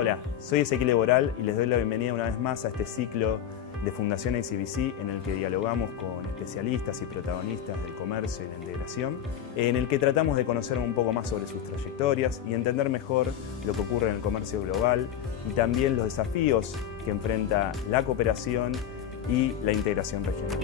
Hola, soy Ezequiel Boral y les doy la bienvenida una vez más a este ciclo de Fundación ICBC en el que dialogamos con especialistas y protagonistas del comercio y la integración, en el que tratamos de conocer un poco más sobre sus trayectorias y entender mejor lo que ocurre en el comercio global y también los desafíos que enfrenta la cooperación y la integración regional.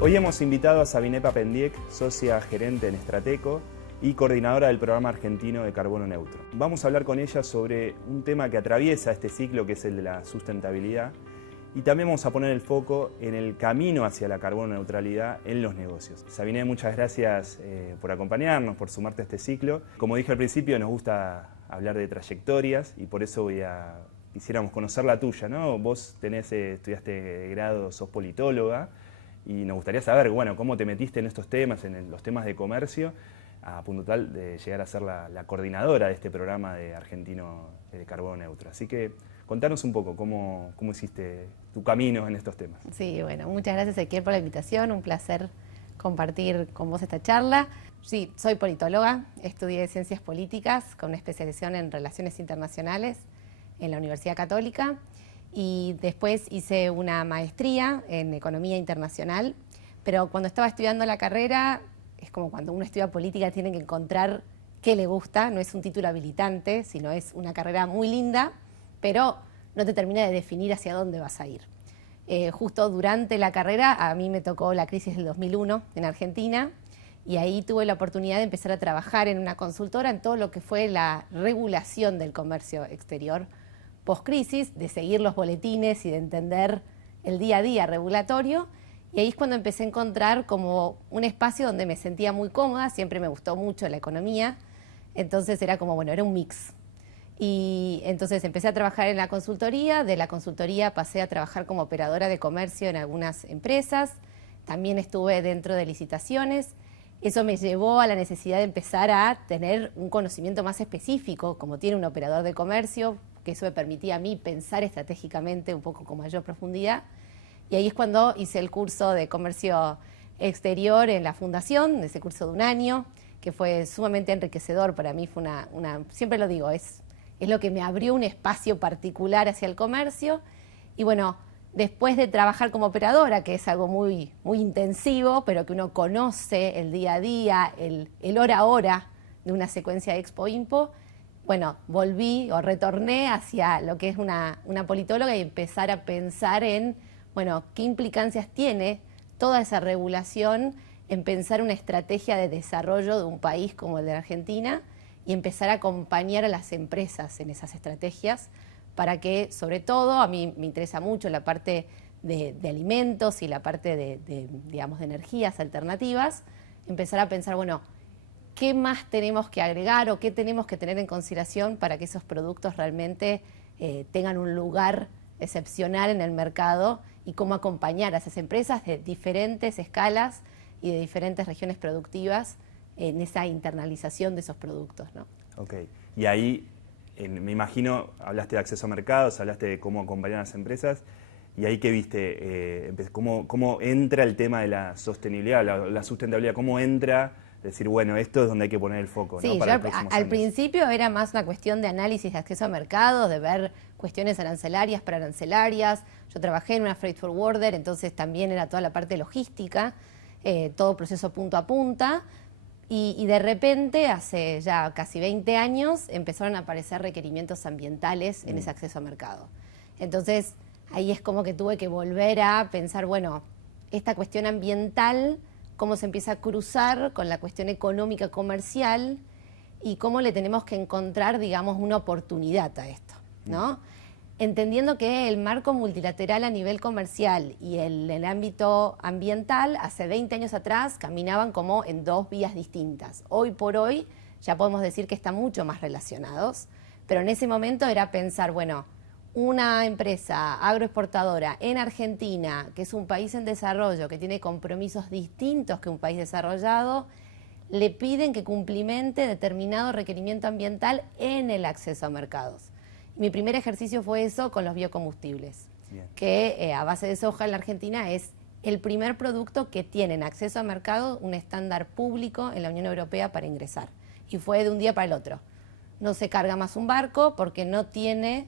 Hoy hemos invitado a Sabinepa Pendiek, socia gerente en Estrateco y coordinadora del programa argentino de carbono neutro. Vamos a hablar con ella sobre un tema que atraviesa este ciclo, que es el de la sustentabilidad, y también vamos a poner el foco en el camino hacia la carbono neutralidad en los negocios. Sabine, muchas gracias por acompañarnos, por sumarte a este ciclo. Como dije al principio, nos gusta hablar de trayectorias y por eso quisiéramos conocer la tuya, ¿no? Vos estudiaste grado, sos politóloga, y nos gustaría saber, bueno, cómo te metiste en estos temas, en los temas de comercio, a punto tal de llegar a ser la coordinadora de este programa de argentino de carbono neutro. Así que contanos un poco cómo hiciste tu camino en estos temas. Sí, bueno, muchas gracias Ezequiel por la invitación, un placer compartir con vos esta charla. Sí, soy politóloga, estudié Ciencias Políticas con una especialización en Relaciones Internacionales en la Universidad Católica y después hice una maestría en Economía Internacional, pero cuando estaba estudiando la carrera, es como cuando uno estudia política, tiene que encontrar qué le gusta, no es un título habilitante, sino es una carrera muy linda, pero no te termina de definir hacia dónde vas a ir. Justo durante la carrera a mí me tocó la crisis del 2001 en Argentina y ahí tuve la oportunidad de empezar a trabajar en una consultora en todo lo que fue la regulación del comercio exterior post-crisis, de seguir los boletines y de entender el día a día regulatorio. Y ahí es cuando empecé a encontrar como un espacio donde me sentía muy cómoda, siempre me gustó mucho la economía, entonces era como, bueno, era un mix. Y entonces empecé a trabajar en la consultoría, de la consultoría pasé a trabajar como operadora de comercio en algunas empresas, también estuve dentro de licitaciones, eso me llevó a la necesidad de empezar a tener un conocimiento más específico, como tiene un operador de comercio, que eso me permitía a mí pensar estratégicamente un poco con mayor profundidad. Y ahí es cuando hice el curso de comercio exterior en la fundación, ese curso de un año, que fue sumamente enriquecedor para mí, fue siempre lo digo, es lo que me abrió un espacio particular hacia el comercio. Y bueno, después de trabajar como operadora, que es algo muy, muy intensivo, pero que uno conoce el día a día, el hora a hora de una secuencia de Expo-Impo, bueno, volví o retorné hacia lo que es una politóloga y empezar a pensar en, bueno, ¿qué implicancias tiene toda esa regulación en pensar una estrategia de desarrollo de un país como el de Argentina y empezar a acompañar a las empresas en esas estrategias para que, sobre todo, a mí me interesa mucho la parte de alimentos y la parte digamos, de energías alternativas, empezar a pensar, bueno, ¿qué más tenemos que agregar o qué tenemos que tener en consideración para que esos productos realmente tengan un lugar excepcional en el mercado y cómo acompañar a esas empresas de diferentes escalas y de diferentes regiones productivas en esa internalización de esos productos, ¿no? Ok, y ahí me imagino, hablaste de acceso a mercados, hablaste de cómo acompañar a las empresas, y ahí ¿qué viste? ¿Cómo entra el tema de la sostenibilidad, la sustentabilidad? ¿Cómo entra? Decir, bueno, esto es donde hay que poner el foco, sí, ¿no? Para yo al principio era más una cuestión de análisis de acceso a mercado, de ver cuestiones arancelarias para arancelarias. Yo trabajé en una freight forwarder, entonces también era toda la parte logística, todo proceso punto a punta. Y de repente, hace ya casi 20 años, empezaron a aparecer requerimientos ambientales en ese acceso a mercado. Entonces, ahí es como que tuve que volver a pensar, bueno, esta cuestión ambiental, cómo se empieza a cruzar con la cuestión económica comercial y cómo le tenemos que encontrar, digamos, una oportunidad a esto, ¿no? Entendiendo que el marco multilateral a nivel comercial y el ámbito ambiental, hace 20 años atrás, caminaban como en dos vías distintas. Hoy por hoy ya podemos decir que están mucho más relacionados, pero en ese momento era pensar, bueno, una empresa agroexportadora en Argentina, que es un país en desarrollo, que tiene compromisos distintos que un país desarrollado, le piden que cumplimente determinado requerimiento ambiental en el acceso a mercados. Mi primer ejercicio fue eso con los biocombustibles, que a base de soja en la Argentina es el primer producto que tiene en acceso a mercado un estándar público en la Unión Europea para ingresar. y fue de un día para el otro. No se carga más un barco porque no tiene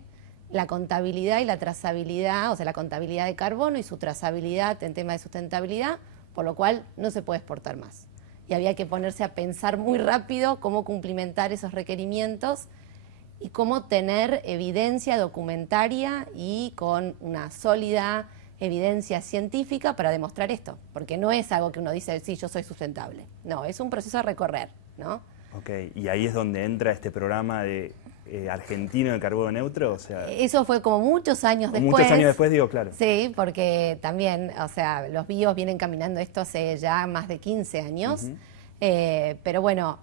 la contabilidad y la trazabilidad, o sea, la contabilidad de carbono y su trazabilidad en tema de sustentabilidad, por lo cual no se puede exportar más. Y había que ponerse a pensar muy rápido cómo cumplimentar esos requerimientos y cómo tener evidencia documentaria y con una sólida evidencia científica para demostrar esto, porque no es algo que uno dice, sí, yo soy sustentable. No, es un proceso a recorrer, ¿no? Ok, y ahí es donde entra este programa de argentino de carbono neutro, o sea... Eso fue como muchos años después. Muchos años después, digo, claro. Sí, porque también, o sea, los bios vienen caminando esto hace ya más de 15 años, pero bueno,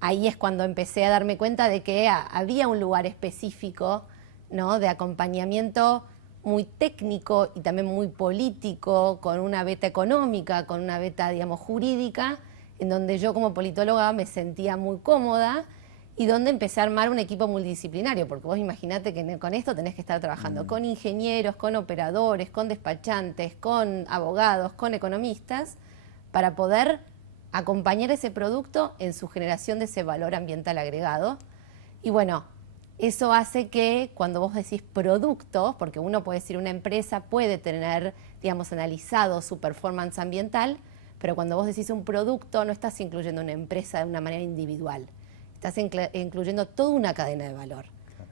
ahí es cuando empecé a darme cuenta de que había un lugar específico, ¿no?, de acompañamiento muy técnico y también muy político, con una beta económica, con una beta, digamos, jurídica, en donde yo como politóloga me sentía muy cómoda y donde empecé a armar un equipo multidisciplinario, porque vos imaginate que con esto tenés que estar trabajando con ingenieros, con operadores, con despachantes, con abogados, con economistas, para poder acompañar ese producto en su generación de ese valor ambiental agregado. Y bueno, eso hace que cuando vos decís productos, porque uno puede decir una empresa puede tener, digamos, analizado su performance ambiental, pero cuando vos decís un producto no estás incluyendo una empresa de una manera individual, estás incluyendo toda una cadena de valor.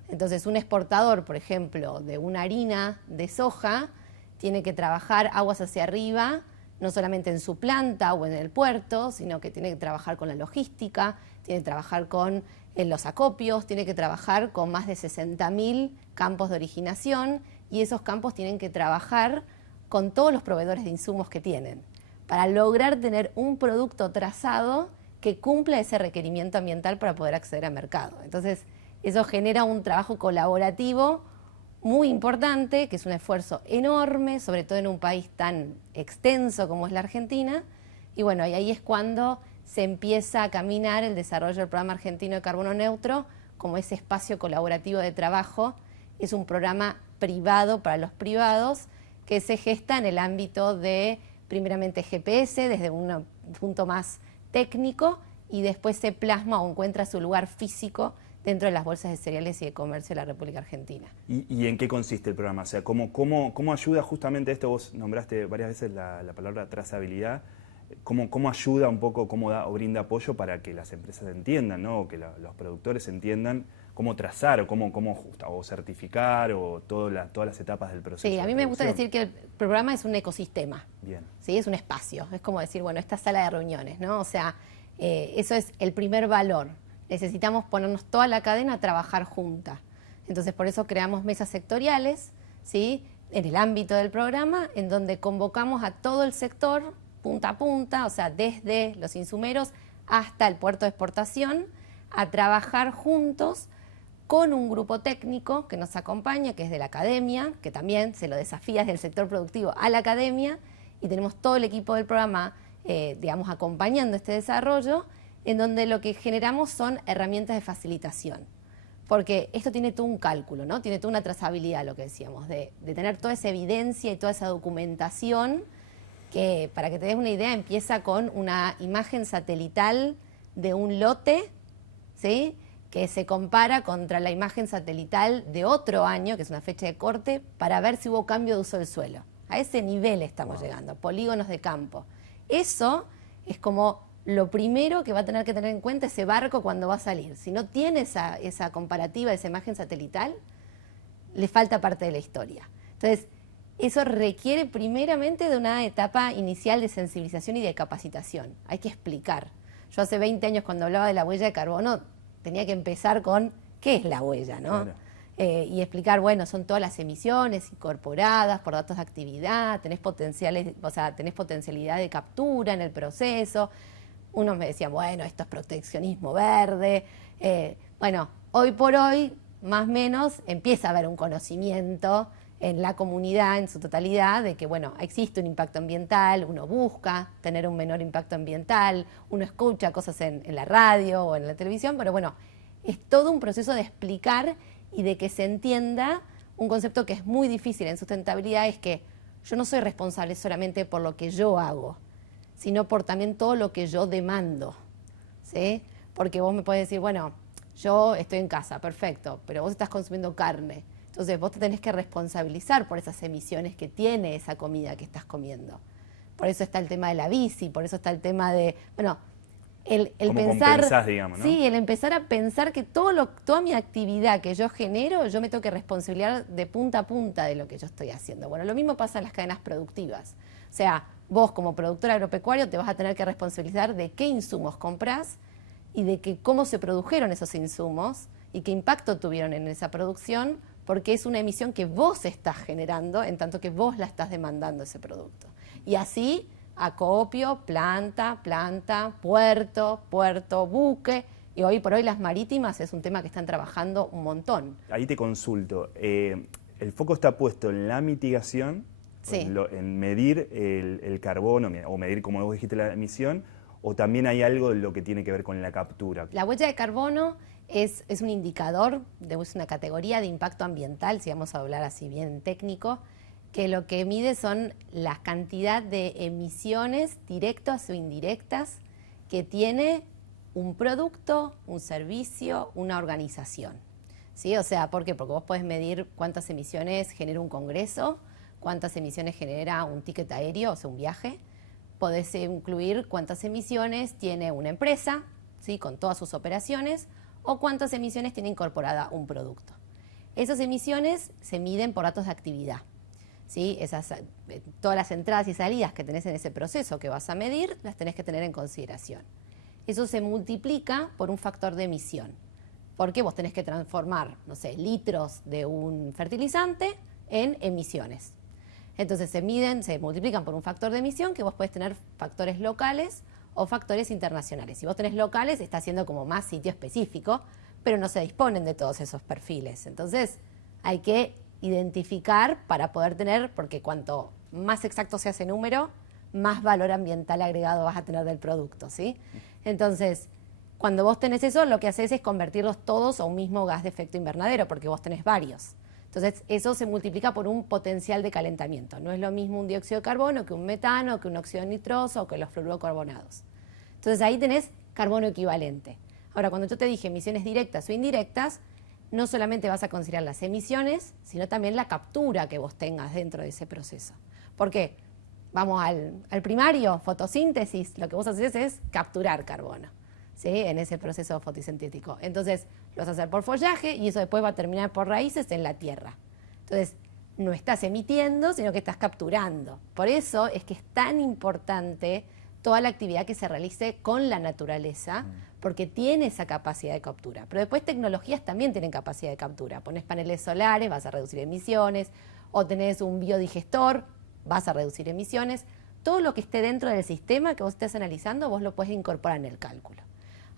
Entonces un exportador, por ejemplo, de una harina de soja, tiene que trabajar aguas hacia arriba, no solamente en su planta o en el puerto, sino que tiene que trabajar con la logística, tiene que trabajar con los acopios, tiene que trabajar con más de 60.000 campos de originación y esos campos tienen que trabajar con todos los proveedores de insumos que tienen para lograr tener un producto trazado que cumpla ese requerimiento ambiental para poder acceder al mercado. Entonces, eso genera un trabajo colaborativo muy importante, que es un esfuerzo enorme, sobre todo en un país tan extenso como es la Argentina. Y bueno, y ahí es cuando se empieza a caminar el desarrollo del Programa Argentino de Carbono Neutro como ese espacio colaborativo de trabajo. Es un programa privado para los privados que se gesta en el ámbito de, primeramente, GPS, desde un punto más técnico, y después se plasma o encuentra su lugar físico dentro de las bolsas de cereales y de comercio de la República Argentina. ¿Y en qué consiste el programa? O sea, ¿cómo ayuda justamente esto? Vos nombraste varias veces la palabra trazabilidad. ¿Cómo ayuda un poco, cómo da o brinda apoyo para que las empresas entiendan, ¿no?, o que los productores entiendan cómo trazar o cómo o certificar o todas las etapas del proceso? Sí, a mí me gusta decir que el programa es un ecosistema. Bien. Sí, es un espacio. Es como decir, bueno, esta sala de reuniones, ¿no? O sea, eso es el primer valor. Necesitamos ponernos toda la cadena a trabajar junta. Entonces, por eso creamos mesas sectoriales, ¿sí?, en el ámbito del programa, en donde convocamos a todo el sector, punta a punta, o sea, desde los insumeros hasta el puerto de exportación, a trabajar juntos con un grupo técnico que nos acompaña, que es de la academia, que también se lo desafía desde el sector productivo a la academia, y tenemos todo el equipo del programa, digamos, acompañando este desarrollo, en donde lo que generamos son herramientas de facilitación. Porque esto tiene todo un cálculo, ¿no? Tiene toda una trazabilidad, lo que decíamos, de tener toda esa evidencia y toda esa documentación que, para que te des una idea, empieza con una imagen satelital de un lote, ¿sí?, que se compara contra la imagen satelital de otro año, que es una fecha de corte, para ver si hubo cambio de uso del suelo. A ese nivel estamos llegando, polígonos de campo. Eso es como lo primero que va a tener que tener en cuenta ese barco cuando va a salir. Si no tiene esa comparativa, esa imagen satelital, le falta parte de la historia. Entonces, eso requiere primeramente de una etapa inicial de sensibilización y de capacitación. Hay que explicar. Yo hace 20 años, cuando hablaba de la huella de carbono, tenía que empezar con qué es la huella, ¿no? Claro. Y explicar, bueno, son todas las emisiones incorporadas por datos de actividad, tenés potencialidad de captura en el proceso. Unos me decían, bueno, esto es proteccionismo verde. Bueno, hoy por hoy, más o menos, empieza a haber un conocimiento en la comunidad en su totalidad de que, bueno, existe un impacto ambiental, uno busca tener un menor impacto ambiental, uno escucha cosas en la radio o en la televisión, pero bueno, es todo un proceso de explicar y de que se entienda un concepto que es muy difícil en sustentabilidad, es que yo no soy responsable solamente por lo que yo hago, sino por también todo lo que yo demando, ¿sí? Porque vos me podés decir, bueno, yo estoy en casa, perfecto, pero vos estás consumiendo carne. Entonces vos te tenés que responsabilizar por esas emisiones que tiene esa comida que estás comiendo. Por eso está el tema de la bici, por eso está el tema de, bueno, el pensar, compensás, digamos, ¿no? sí, el empezar a pensar que toda mi actividad que yo genero, yo me tengo que responsabilizar de punta a punta de lo que yo estoy haciendo. Bueno, lo mismo pasa en las cadenas productivas. O sea, vos como productor agropecuario te vas a tener que responsabilizar de qué insumos comprás y de que cómo se produjeron esos insumos y qué impacto tuvieron en esa producción, porque es una emisión que vos estás generando en tanto que vos la estás demandando ese producto. Y así acopio, planta, puerto, buque, y hoy por hoy las marítimas es un tema que están trabajando un montón. Ahí te consulto, el foco está puesto en la mitigación, Sí. en medir el carbono, o medir, como vos dijiste, la emisión, o también hay algo de lo que tiene que ver con la captura. La huella de carbono es un indicador, es una categoría de impacto ambiental, si vamos a hablar así bien técnico, que lo que mide son la cantidad de emisiones directas o indirectas que tiene un producto, un servicio, una organización. ¿Sí? O sea, ¿por qué? Porque vos podés medir cuántas emisiones genera un congreso, cuántas emisiones genera un ticket aéreo, o sea, un viaje. Podés incluir cuántas emisiones tiene una empresa, ¿sí? Con todas sus operaciones, o cuántas emisiones tiene incorporada un producto. Esas emisiones se miden por datos de actividad. ¿Sí? Todas las entradas y salidas que tenés en ese proceso que vas a medir, las tenés que tener en consideración. Eso se multiplica por un factor de emisión, porque vos tenés que transformar, no sé, litros de un fertilizante en emisiones. Entonces se multiplican por un factor de emisión que vos podés tener factores locales o factores internacionales. Si vos tenés locales, está haciendo como más sitio específico, pero no se disponen de todos esos perfiles. Entonces hay que identificar para poder tener, porque cuanto más exacto sea ese número, más valor ambiental agregado vas a tener del producto, ¿sí? Entonces, cuando vos tenés eso, lo que haces es convertirlos todos a un mismo gas de efecto invernadero, porque vos tenés varios. Entonces, eso se multiplica por un potencial de calentamiento. No es lo mismo un dióxido de carbono que un metano, que un óxido nitroso o que los fluorocarbonados. Entonces, ahí tenés carbono equivalente. Ahora, cuando yo te dije emisiones directas o indirectas, no solamente vas a considerar las emisiones, sino también la captura que vos tengas dentro de ese proceso. ¿Por qué? Vamos al primario, fotosíntesis, lo que vos haces es capturar carbono, ¿sí? En ese proceso fotosintético. Entonces, lo vas a hacer por follaje y eso después va a terminar por raíces en la tierra. Entonces, no estás emitiendo, sino que estás capturando. Por eso es que es tan importante toda la actividad que se realice con la naturaleza, porque tiene esa capacidad de captura. Pero después tecnologías también tienen capacidad de captura. Pones paneles solares, vas a reducir emisiones, o tenés un biodigestor, vas a reducir emisiones. Todo lo que esté dentro del sistema que vos estés analizando, vos lo puedes incorporar en el cálculo.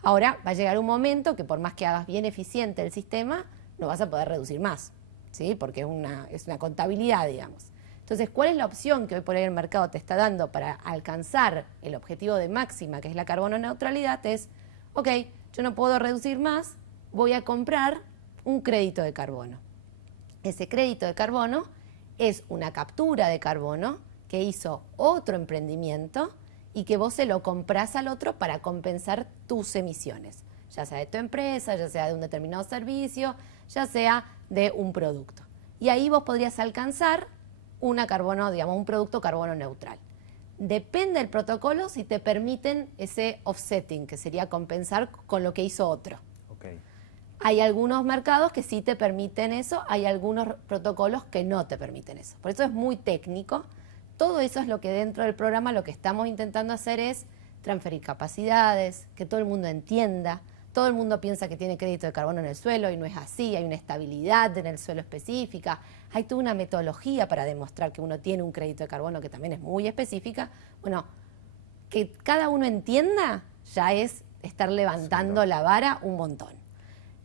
Ahora va a llegar un momento que por más que hagas bien eficiente el sistema, no vas a poder reducir más, ¿sí? Porque es una contabilidad, digamos. Entonces, ¿cuál es la opción que hoy por hoy el mercado te está dando para alcanzar el objetivo de máxima, que es la carbono neutralidad? Es, ok, yo no puedo reducir más, voy a comprar un crédito de carbono. Ese crédito de carbono es una captura de carbono que hizo otro emprendimiento y que vos se lo comprás al otro para compensar tus emisiones, ya sea de tu empresa, ya sea de un determinado servicio, ya sea de un producto. Y ahí vos podrías alcanzar un producto carbono neutral. Depende del protocolo si te permiten ese offsetting, que sería compensar con lo que hizo otro. Okay. Hay algunos mercados que sí te permiten eso, hay algunos protocolos que no te permiten eso. Por eso es muy técnico. Todo eso es lo que dentro del programa lo que estamos intentando hacer es transferir capacidades, que todo el mundo entienda. Todo el mundo piensa que tiene crédito de carbono en el suelo y no es así, hay una estabilidad en el suelo específica, hay toda una metodología para demostrar que uno tiene un crédito de carbono que también es muy específica. Bueno, que cada uno entienda ya es estar levantando la vara un montón.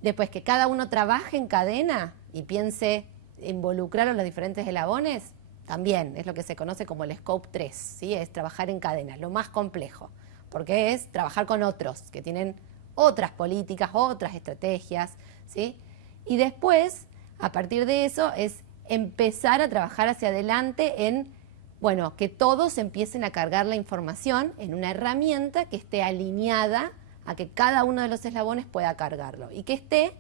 Después que cada uno trabaje en cadena y piense involucrar a los diferentes eslabones, también es lo que se conoce como el Scope 3, ¿sí? Es trabajar en cadena, lo más complejo, porque es trabajar con otros que tienen otras políticas, otras estrategias, ¿sí? Y después, a partir de eso, es empezar a trabajar hacia adelante en, que todos empiecen a cargar la información en una herramienta que esté alineada a que cada uno de los eslabones pueda cargarlo y que esté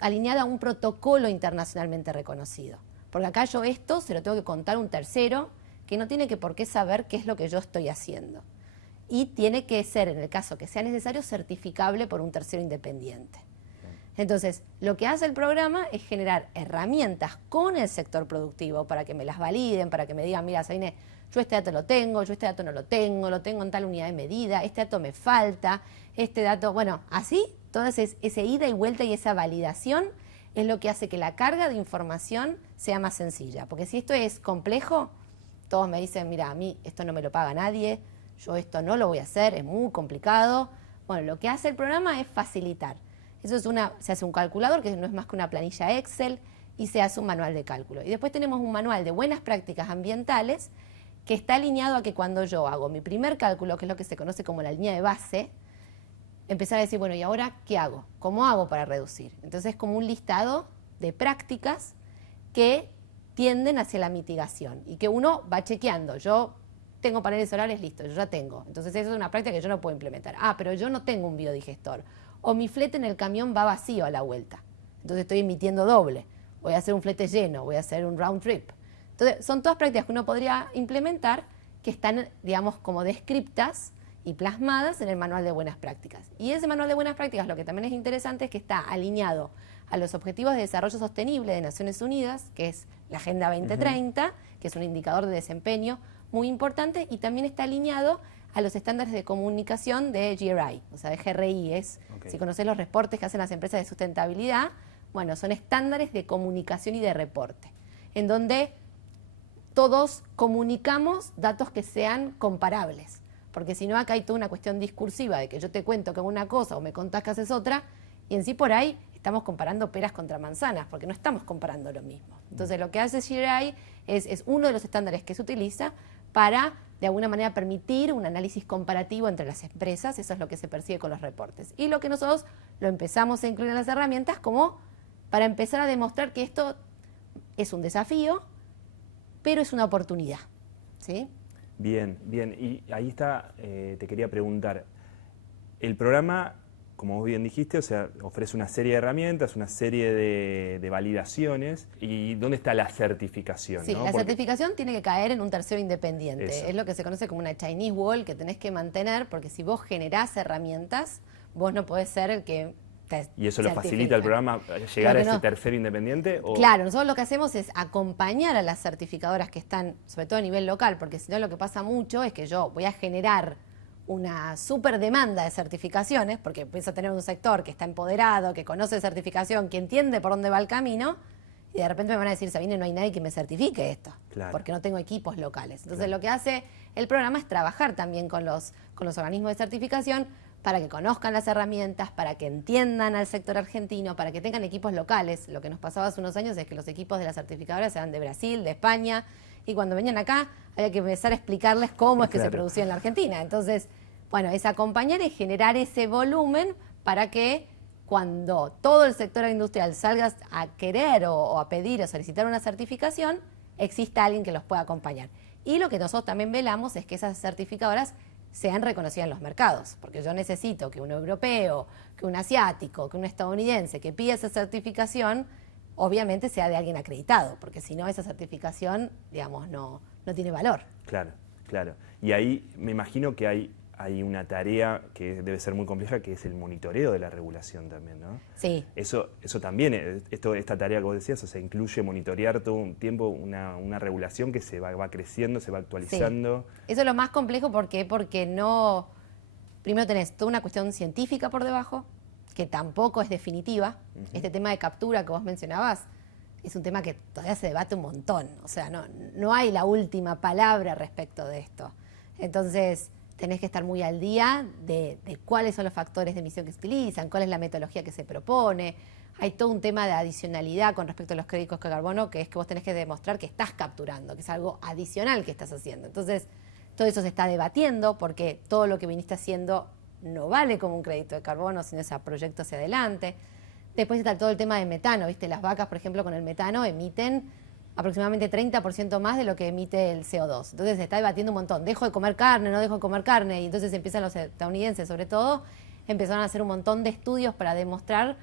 alineada a un protocolo internacionalmente reconocido. Porque acá yo esto se lo tengo que contar a un tercero que no tiene por qué saber qué es lo que yo estoy haciendo. Y tiene que ser, en el caso que sea necesario, certificable por un tercero independiente. Entonces, lo que hace el programa es generar herramientas con el sector productivo para que me las validen, para que me digan, mira, Sabine, yo este dato lo tengo, yo este dato no lo tengo en tal unidad de medida, este dato me falta, este dato, bueno, así, todo ese ida y vuelta y esa validación es lo que hace que la carga de información sea más sencilla. Porque si esto es complejo, todos me dicen, mira, a mí esto no me lo paga nadie, yo esto no lo voy a hacer, es muy complicado. Bueno, lo que hace el programa es facilitar. Eso es se hace un calculador, que no es más que una planilla Excel, y se hace un manual de cálculo. Y después tenemos un manual de buenas prácticas ambientales que está alineado a que cuando yo hago mi primer cálculo, que es lo que se conoce como la línea de base, empezar a decir, bueno, ¿y ahora qué hago? ¿Cómo hago para reducir? Entonces es como un listado de prácticas que tienden hacia la mitigación y que uno va chequeando. Yo tengo paneles solares, listo, yo ya tengo. Entonces eso es una práctica que yo no puedo implementar. Ah, pero yo no tengo un biodigestor. O mi flete en el camión va vacío a la vuelta. Entonces estoy emitiendo doble. Voy a hacer un flete lleno, voy a hacer un round trip. Entonces son todas prácticas que uno podría implementar que están, digamos, como descriptas y plasmadas en el manual de buenas prácticas. Y ese manual de buenas prácticas, lo que también es interesante es que está alineado a los Objetivos de Desarrollo Sostenible de Naciones Unidas, que es la Agenda 2030, que es un indicador de desempeño muy importante, y también está alineado a los estándares de comunicación de GRI, o sea, de GRI. Si conocés los reportes que hacen las empresas de sustentabilidad, bueno, son estándares de comunicación y de reporte, en donde todos comunicamos datos que sean comparables. Porque si no, acá hay toda una cuestión discursiva de que yo te cuento que hago una cosa o me contás que haces otra, y en sí por ahí estamos comparando peras contra manzanas, porque no estamos comparando lo mismo. Entonces lo que hace GRI es uno de los estándares que se utiliza para, de alguna manera, permitir un análisis comparativo entre las empresas. Eso es lo que se persigue con los reportes. Y lo que nosotros lo empezamos a incluir en las herramientas como para empezar a demostrar que esto es un desafío, pero es una oportunidad, ¿sí? Bien, bien. Y ahí está, te quería preguntar, el programa, como vos bien dijiste, o sea, ofrece una serie de herramientas, una serie de validaciones. ¿Y dónde está la certificación? Sí, ¿no? la certificación tiene que caer en un tercero independiente. Eso. Es lo que se conoce como una Chinese wall que tenés que mantener, porque si vos generás herramientas, vos no podés ser el que te ¿Y eso lo certifica. facilita el programa, llegar a ese no. tercero independiente? ¿O? Claro, nosotros lo que hacemos es acompañar a las certificadoras que están, sobre todo a nivel local, porque si no lo que pasa mucho es que yo voy a generar una super demanda de certificaciones, porque empiezo a tener un sector que está empoderado, que conoce de certificación, que entiende por dónde va el camino, y de repente me van a decir, Sabine, no hay nadie que me certifique esto, Claro. porque no tengo equipos locales. Entonces Claro. lo que hace el programa es trabajar también con los organismos de certificación para que conozcan las herramientas, para que entiendan al sector argentino, para que tengan equipos locales. Lo que nos pasaba hace unos años es que los equipos de las certificadoras eran de Brasil, de España, y cuando venían acá había que empezar a explicarles cómo es que se producía en la Argentina. Entonces, bueno, es acompañar y generar ese volumen para que cuando todo el sector industrial salga a querer o a pedir o solicitar una certificación, exista alguien que los pueda acompañar. Y lo que nosotros también velamos es que esas certificadoras sean reconocidas en los mercados, porque yo necesito que un europeo, que un asiático, que un estadounidense que pida esa certificación, obviamente sea de alguien acreditado, porque si no esa certificación, digamos, no tiene valor. Claro, claro. Y ahí me imagino que hay una tarea que debe ser muy compleja, que es el monitoreo de la regulación también, ¿no? Sí. Eso también, esta tarea que vos decías, o sea, incluye monitorear todo un tiempo una regulación que se va creciendo, se va actualizando. Sí. Eso es lo más complejo, ¿por qué? Porque no... Primero tenés toda una cuestión científica por debajo, que tampoco es definitiva. Este tema de captura que vos mencionabas es un tema que todavía se debate un montón. O sea, no hay la última palabra respecto de esto. Entonces, tenés que estar muy al día de cuáles son los factores de emisión que se utilizan, cuál es la metodología que se propone. Hay todo un tema de adicionalidad con respecto a los créditos de carbono, que es que vos tenés que demostrar que estás capturando, que es algo adicional que estás haciendo. Entonces, todo eso se está debatiendo porque todo lo que viniste haciendo no vale como un crédito de carbono, sino es a proyecto hacia adelante. Después está todo el tema de metano, ¿viste? Las vacas, por ejemplo, con el metano emiten aproximadamente 30% más de lo que emite el CO2. Entonces se está debatiendo un montón, dejo de comer carne, no dejo de comer carne, y entonces empiezan los estadounidenses sobre todo, empezaron a hacer un montón de estudios para demostrar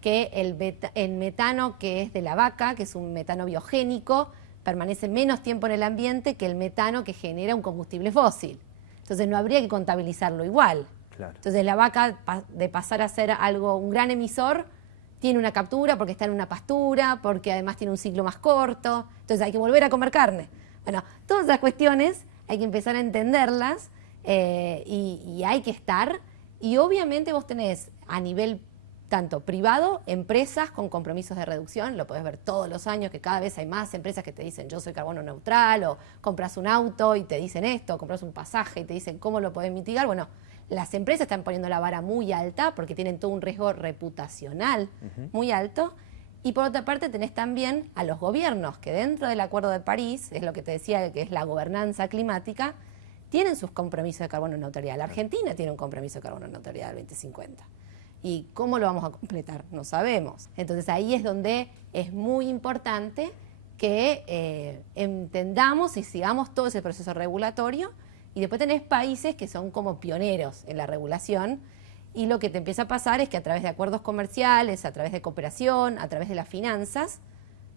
que el metano que es de la vaca, que es un metano biogénico, permanece menos tiempo en el ambiente que el metano que genera un combustible fósil. Entonces no habría que contabilizarlo igual. Claro. Entonces la vaca, de pasar a ser un gran emisor, tiene una captura porque está en una pastura, porque además tiene un ciclo más corto, entonces hay que volver a comer carne. Bueno, todas esas cuestiones hay que empezar a entenderlas y hay que estar. Y obviamente vos tenés a nivel tanto privado, empresas con compromisos de reducción, lo podés ver todos los años que cada vez hay más empresas que te dicen yo soy carbono neutral, o compras un auto y te dicen esto, o compras un pasaje y te dicen cómo lo podés mitigar. Bueno, las empresas están poniendo la vara muy alta porque tienen todo un riesgo reputacional muy alto. Y por otra parte tenés también a los gobiernos que dentro del Acuerdo de París, es lo que te decía que es la gobernanza climática, tienen sus compromisos de carbono neutralidad. La Argentina tiene un compromiso de carbono neutralidad del 2050. ¿Y cómo lo vamos a completar? No sabemos. Entonces ahí es donde es muy importante que entendamos y sigamos todo ese proceso regulatorio. Y después tenés países que son como pioneros en la regulación y lo que te empieza a pasar es que a través de acuerdos comerciales, a través de cooperación, a través de las finanzas,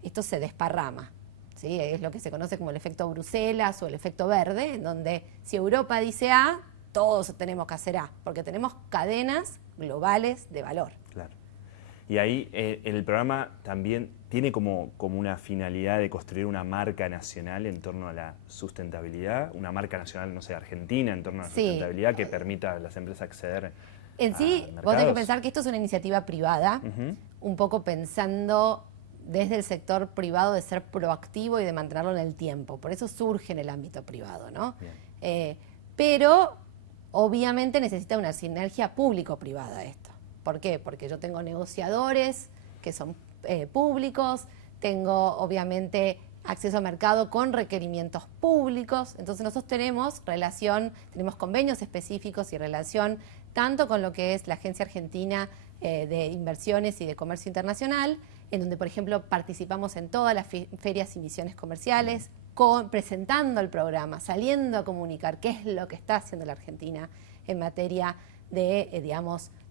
esto se desparrama. ¿Sí? Es lo que se conoce como el efecto Bruselas o el efecto verde, en donde si Europa dice A, todos tenemos que hacer A, porque tenemos cadenas globales de valor. Claro. Y ahí el programa también tiene como una finalidad de construir una marca nacional en torno a la sustentabilidad, una marca nacional, no sé, argentina en torno a la sustentabilidad que permita a las empresas acceder en sí, mercados. vos tenés que pensar que esto es una iniciativa privada, un poco pensando desde el sector privado de ser proactivo y de mantenerlo en el tiempo. Por eso surge en el ámbito privado, ¿no? Pero obviamente necesita una sinergia público-privada esto. ¿Por qué? Porque yo tengo negociadores que son públicos, tengo obviamente acceso a mercado con requerimientos públicos, entonces nosotros tenemos convenios específicos y relación tanto con lo que es la Agencia Argentina de Inversiones y de Comercio Internacional, en donde por ejemplo participamos en todas las ferias y misiones comerciales, presentando el programa, saliendo a comunicar qué es lo que está haciendo la Argentina en materia de,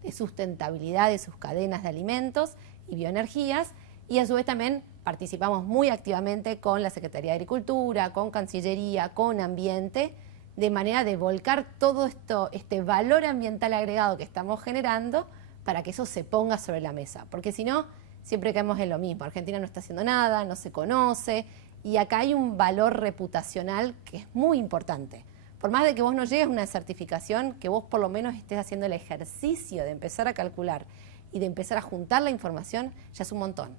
de sustentabilidad de sus cadenas de alimentos y bioenergías, y a su vez también participamos muy activamente con la Secretaría de Agricultura, con Cancillería, con Ambiente, de manera de volcar todo este valor ambiental agregado que estamos generando para que eso se ponga sobre la mesa, porque si no, siempre caemos en lo mismo. Argentina no está haciendo nada, no se conoce, y acá hay un valor reputacional que es muy importante. Por más de que vos no llegues a una certificación, que vos por lo menos estés haciendo el ejercicio de empezar a calcular y de empezar a juntar la información, ya es un montón.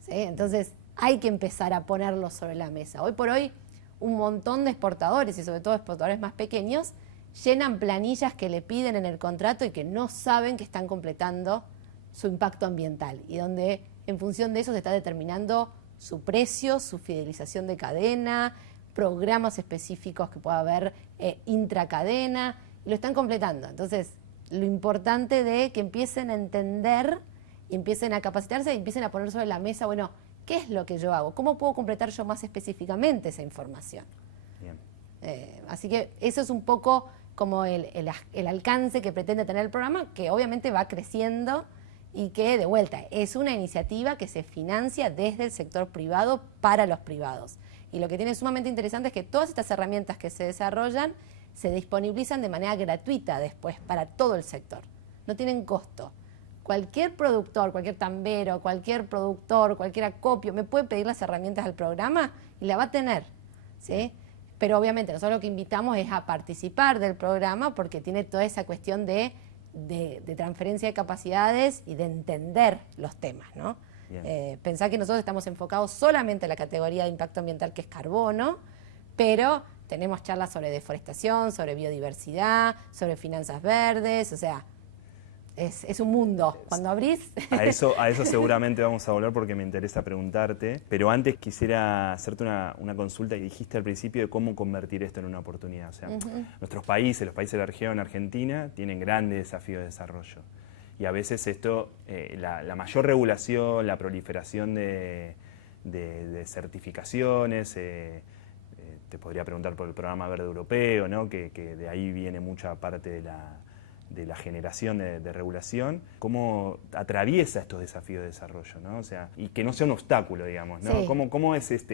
¿Sí? Entonces hay que empezar a ponerlo sobre la mesa. Hoy por hoy un montón de exportadores, y sobre todo exportadores más pequeños, llenan planillas que le piden en el contrato y que no saben que están completando su impacto ambiental, y donde en función de eso se está determinando su precio, su fidelización de cadena, programas específicos que pueda haber intracadena, y lo están completando. Entonces, lo importante de que empiecen a entender y empiecen a capacitarse y empiecen a poner sobre la mesa, bueno, ¿qué es lo que yo hago? ¿Cómo puedo completar yo más específicamente esa información? Bien. Así que eso es un poco como el alcance que pretende tener el programa, que obviamente va creciendo y que, de vuelta, es una iniciativa que se financia desde el sector privado para los privados. Y lo que tiene sumamente interesante es que todas estas herramientas que se desarrollan se disponibilizan de manera gratuita después para todo el sector. No tienen costo. Cualquier productor, cualquier tambero, cualquier productor, cualquier acopio me puede pedir las herramientas del programa y la va a tener, ¿sí? Pero obviamente nosotros lo que invitamos es a participar del programa porque tiene toda esa cuestión de transferencia de capacidades y de entender los temas, ¿no? Pensá que nosotros estamos enfocados solamente en la categoría de impacto ambiental, que es carbono, pero tenemos charlas sobre deforestación, sobre biodiversidad, sobre finanzas verdes, o sea, es un mundo. Cuando abrís... A eso seguramente vamos a volver porque me interesa preguntarte, pero antes quisiera hacerte una consulta que dijiste al principio de cómo convertir esto en una oportunidad. O sea, nuestros países, los países de la región, Argentina, tienen grandes desafíos de desarrollo. Y a veces esto, la mayor regulación, la proliferación de de certificaciones. Te podría preguntar por el Programa Verde Europeo, ¿no? que de ahí viene mucha parte de la generación de regulación. ¿Cómo atraviesa estos desafíos de desarrollo, ¿no? O sea, y que no sea un obstáculo, digamos, ¿no? Sí.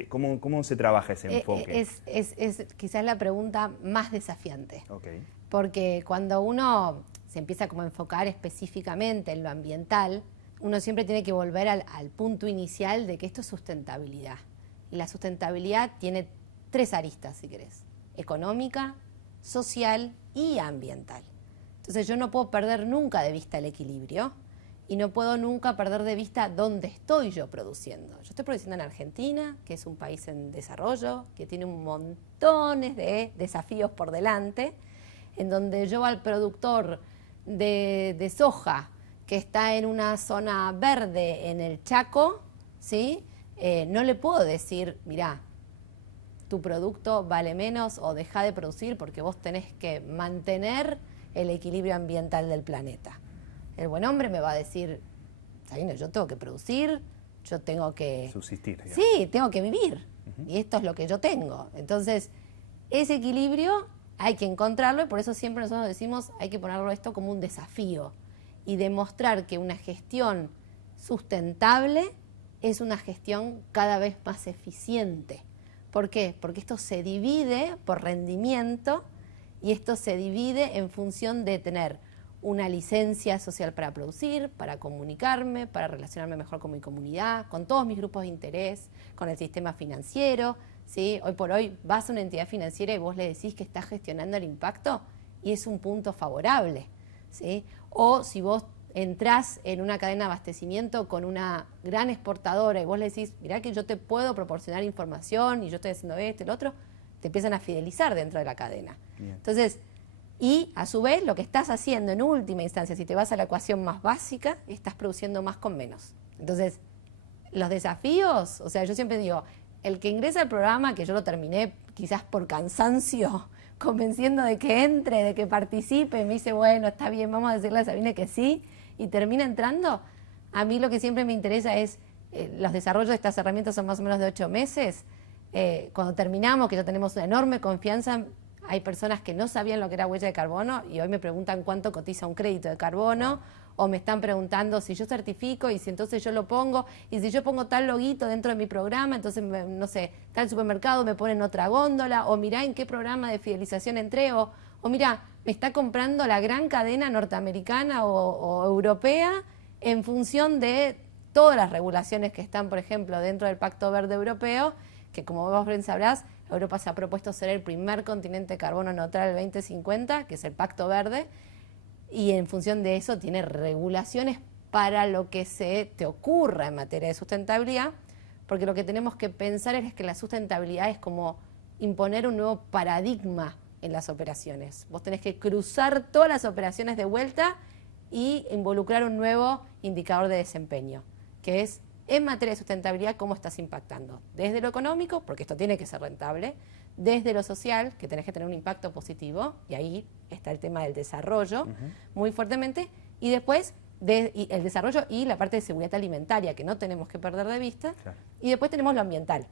¿Cómo se trabaja ese enfoque? Es quizás la pregunta más desafiante. Okay. Porque cuando uno se empieza como a enfocar específicamente en lo ambiental, uno siempre tiene que volver al punto inicial de que esto es sustentabilidad. Y la sustentabilidad tiene 3 aristas, si querés: económica, social y ambiental. Entonces yo no puedo perder nunca de vista el equilibrio y no puedo nunca perder de vista dónde estoy yo produciendo. Yo estoy produciendo en Argentina, que es un país en desarrollo, que tiene un montón de desafíos por delante, en donde yo al productor de soja que está en una zona verde en el Chaco, ¿sí? No le puedo decir, mirá, tu producto vale menos o deja de producir porque vos tenés que mantener el equilibrio ambiental del planeta. El buen hombre me va a decir, Sabine, yo tengo que producir, yo tengo que... subsistir. Digamos. Sí, tengo que vivir. Y esto es lo que yo tengo. Entonces, ese equilibrio hay que encontrarlo y por eso siempre nosotros decimos hay que ponerlo esto como un desafío y demostrar que una gestión sustentable es una gestión cada vez más eficiente. ¿Por qué? Porque esto se divide por rendimiento y esto se divide en función de tener una licencia social para producir, para comunicarme, para relacionarme mejor con mi comunidad, con todos mis grupos de interés, con el sistema financiero, ¿sí? Hoy por hoy vas a una entidad financiera y vos le decís que estás gestionando el impacto y es un punto favorable, ¿sí? O si vos entrás en una cadena de abastecimiento con una gran exportadora y vos le decís, mirá que yo te puedo proporcionar información y yo estoy haciendo esto y lo otro, te empiezan a fidelizar dentro de la cadena. Bien. Entonces, y a su vez lo que estás haciendo en última instancia, si te vas a la ecuación más básica, estás produciendo más con menos. Entonces, los desafíos, o sea, yo siempre digo, el que ingresa al programa, que yo lo terminé quizás por cansancio, convenciendo de que entre, de que participe, me dice, bueno, está bien, vamos a decirle a Sabine que sí, y termina entrando. A mí lo que siempre me interesa es, los desarrollos de estas herramientas son más o menos de 8 meses. Cuando terminamos, que ya tenemos una enorme confianza, hay personas que no sabían lo que era huella de carbono y hoy me preguntan cuánto cotiza un crédito de carbono, o me están preguntando si yo certifico y si entonces yo lo pongo, y si yo pongo tal loguito dentro de mi programa, entonces, no sé, tal supermercado me ponen otra góndola, o mirá en qué programa de fidelización entré, o mirá, me está comprando la gran cadena norteamericana o europea en función de todas las regulaciones que están, por ejemplo, dentro del Pacto Verde Europeo, que como vos bien sabrás, Europa se ha propuesto ser el primer continente carbono neutral del 2050, que es el Pacto Verde, y en función de eso tiene regulaciones para lo que se te ocurra en materia de sustentabilidad, porque lo que tenemos que pensar es que la sustentabilidad es como imponer un nuevo paradigma en las operaciones. Vos tenés que cruzar todas las operaciones de vuelta y involucrar un nuevo indicador de desempeño, que es, en materia de sustentabilidad, cómo estás impactando. Desde lo económico, porque esto tiene que ser rentable, desde lo social, que tenés que tener un impacto positivo, y ahí está el tema del desarrollo muy fuertemente, y después el desarrollo y la parte de seguridad alimentaria, que no tenemos que perder de vista, claro. Y después tenemos lo ambiental,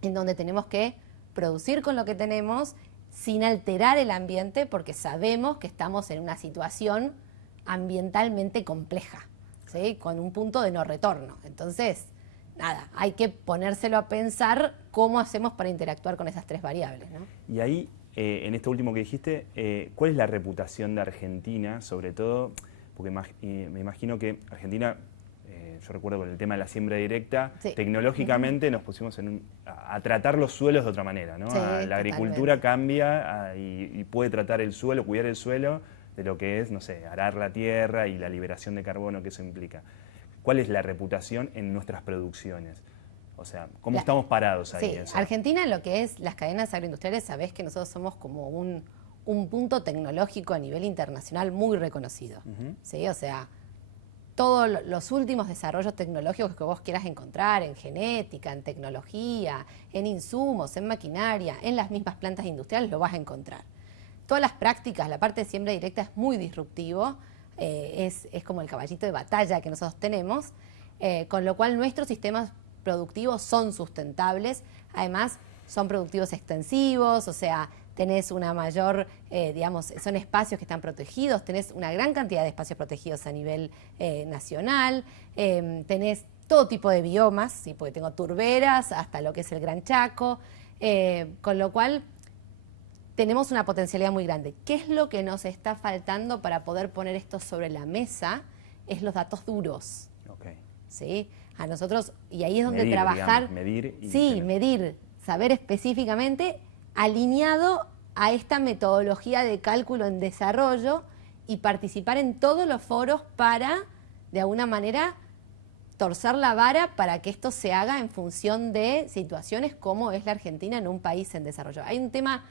en donde tenemos que producir con lo que tenemos sin alterar el ambiente, porque sabemos que estamos en una situación ambientalmente compleja, ¿sí? Con un punto de no retorno. Entonces, nada, hay que ponérselo a pensar cómo hacemos para interactuar con esas 3 variables, ¿no? Y ahí, en esto último que dijiste, ¿cuál es la reputación de Argentina, sobre todo? Porque me imagino que Argentina, yo recuerdo con el tema de la siembra directa, sí. Tecnológicamente nos pusimos a tratar los suelos de otra manera, ¿no? Sí, la agricultura cambia y puede tratar el suelo, cuidar el suelo, de lo que es, no sé, arar la tierra y la liberación de carbono que eso implica. ¿Cuál es la reputación en nuestras producciones? O sea, ¿cómo estamos parados ahí? Sí, o sea, Argentina, lo que es las cadenas agroindustriales, sabés que nosotros somos como un punto tecnológico a nivel internacional muy reconocido. ¿Sí? O sea, todos los últimos desarrollos tecnológicos que vos quieras encontrar en genética, en tecnología, en insumos, en maquinaria, en las mismas plantas industriales, lo vas a encontrar. Todas las prácticas, la parte de siembra directa es muy disruptivo, es como el caballito de batalla que nosotros tenemos, con lo cual nuestros sistemas productivos son sustentables, además son productivos extensivos, o sea, tenés una mayor, digamos, son espacios que están protegidos, tenés una gran cantidad de espacios protegidos a nivel nacional, tenés todo tipo de biomas, ¿sí? Porque tengo turberas hasta lo que es el Gran Chaco, con lo cual tenemos una potencialidad muy grande. ¿Qué es lo que nos está faltando para poder poner esto sobre la mesa? Es los datos duros. Okay. ¿Sí? A nosotros, y ahí es donde medir, trabajar. Digamos, medir y sí, tener. medir, saber específicamente, alineado a esta metodología de cálculo en desarrollo y participar en todos los foros para, de alguna manera, torcer la vara para que esto se haga en función de situaciones como es la Argentina en un país en desarrollo. Hay un tema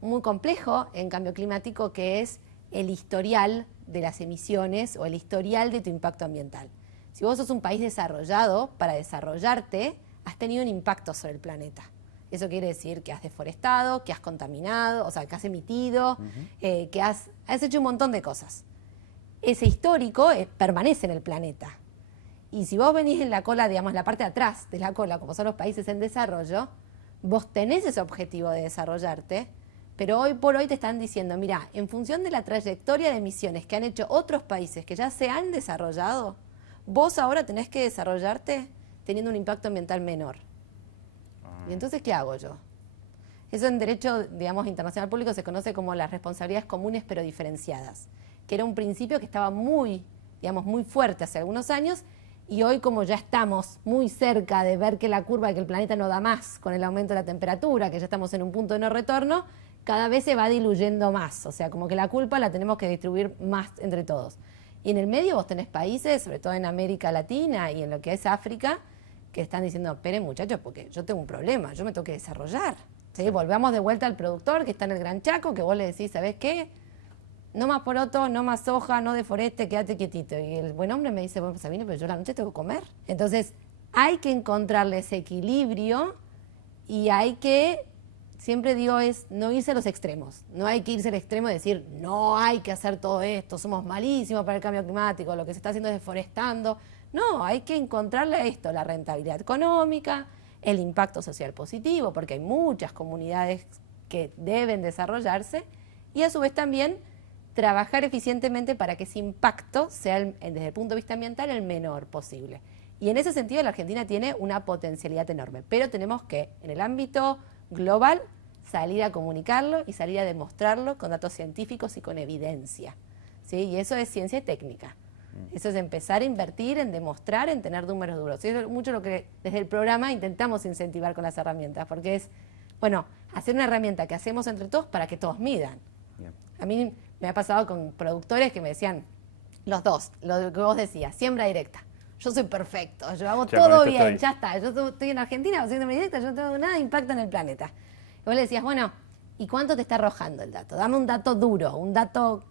muy complejo en cambio climático que es el historial de las emisiones o el historial de tu impacto ambiental. Si vos sos un país desarrollado, para desarrollarte has tenido un impacto sobre el planeta. Eso quiere decir que has deforestado, que has contaminado, o sea, que has emitido, que has hecho un montón de cosas. Ese histórico permanece en el planeta. Y si vos venís en la cola, digamos, la parte de atrás de la cola, como son los países en desarrollo, vos tenés ese objetivo de desarrollarte, pero hoy por hoy te están diciendo, mira, en función de la trayectoria de emisiones que han hecho otros países que ya se han desarrollado, vos ahora tenés que desarrollarte teniendo un impacto ambiental menor. ¿Y entonces qué hago yo? Eso en derecho, digamos, internacional público se conoce como las responsabilidades comunes pero diferenciadas, que era un principio que estaba muy, digamos, muy fuerte hace algunos años y hoy como ya estamos muy cerca de ver que la curva de que el planeta no da más con el aumento de la temperatura, que ya estamos en un punto de no retorno, cada vez se va diluyendo más, o sea, como que la culpa la tenemos que distribuir más entre todos. Y en el medio vos tenés países, sobre todo en América Latina y en lo que es África, que están diciendo, esperen muchachos, porque yo tengo un problema, yo me tengo que desarrollar. ¿Sí? Volvamos de vuelta al productor que está en el Gran Chaco, que vos le decís, ¿sabés qué? No más poroto, no más soja, no deforeste, quédate quietito. Y el buen hombre me dice, bueno, Sabine, pero yo la noche tengo que comer. Entonces, hay que encontrarle ese equilibrio y hay que, siempre digo, es no irse a los extremos. No hay que irse al extremo y decir, no hay que hacer todo esto, somos malísimos para el cambio climático, lo que se está haciendo es deforestando. No, hay que encontrarle a esto la rentabilidad económica, el impacto social positivo, porque hay muchas comunidades que deben desarrollarse, y a su vez también trabajar eficientemente para que ese impacto sea, desde el punto de vista ambiental, el menor posible. Y en ese sentido la Argentina tiene una potencialidad enorme, pero tenemos que, en el ámbito global, salir a comunicarlo y salir a demostrarlo con datos científicos y con evidencia. ¿Sí? Y eso es ciencia y técnica. Eso es empezar a invertir en demostrar, en tener números duros. Y eso es mucho lo que desde el programa intentamos incentivar con las herramientas, porque es, bueno, hacer una herramienta que hacemos entre todos para que todos midan. Bien. A mí me ha pasado con productores que me decían, los dos, lo que vos decías, siembra directa. Yo soy perfecto, yo hago todo bien, ya está. Yo estoy en Argentina haciendo directa, yo no tengo nada de impacto en el planeta. Y vos le decías, bueno, ¿y cuánto te está arrojando el dato? Dame un dato duro, un dato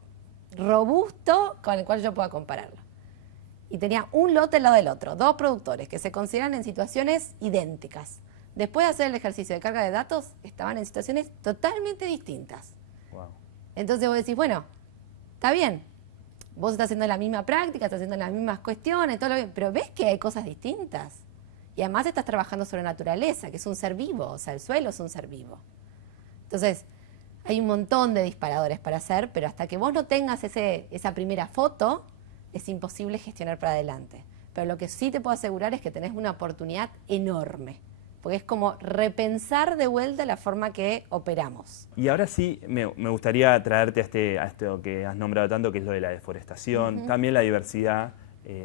robusto con el cual yo pueda compararlo. Y tenía un lote al lado del otro, dos productores que se consideran en situaciones idénticas. Después de hacer el ejercicio de carga de datos, estaban en situaciones totalmente distintas. Wow. Entonces vos decís, bueno, está bien, vos estás haciendo la misma práctica, estás haciendo las mismas cuestiones, todo lo bien, pero ves que hay cosas distintas. Y además estás trabajando sobre naturaleza, que es un ser vivo, o sea, el suelo es un ser vivo. Entonces, hay un montón de disparadores para hacer, pero hasta que vos no tengas esa primera foto, es imposible gestionar para adelante. Pero lo que sí te puedo asegurar es que tenés una oportunidad enorme, porque es como repensar de vuelta la forma que operamos. Y ahora sí me gustaría traerte a esto que has nombrado tanto, que es lo de la deforestación, también la diversidad.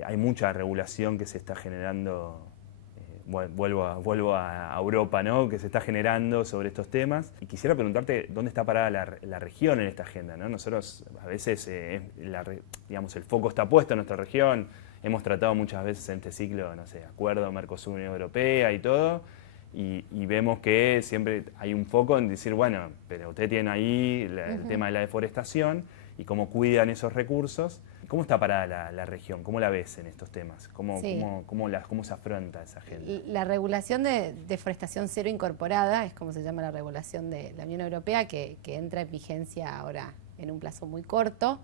Hay mucha regulación que se está generando. Vuelvo a Europa, ¿no? Que se está generando sobre estos temas. Y quisiera preguntarte dónde está parada la región en esta agenda, ¿no? Nosotros a veces, digamos, el foco está puesto en nuestra región. Hemos tratado muchas veces en este ciclo, no sé, acuerdo Mercosur-Unión Europea y todo. Y vemos que siempre hay un foco en decir, bueno, pero ustedes tienen ahí el tema de la deforestación y cómo cuidan esos recursos. ¿Cómo está parada la región? ¿Cómo la ves en estos temas? ¿Cómo se afronta esa agenda? La regulación de deforestación cero incorporada, es como se llama la regulación de la Unión Europea, que entra en vigencia ahora en un plazo muy corto,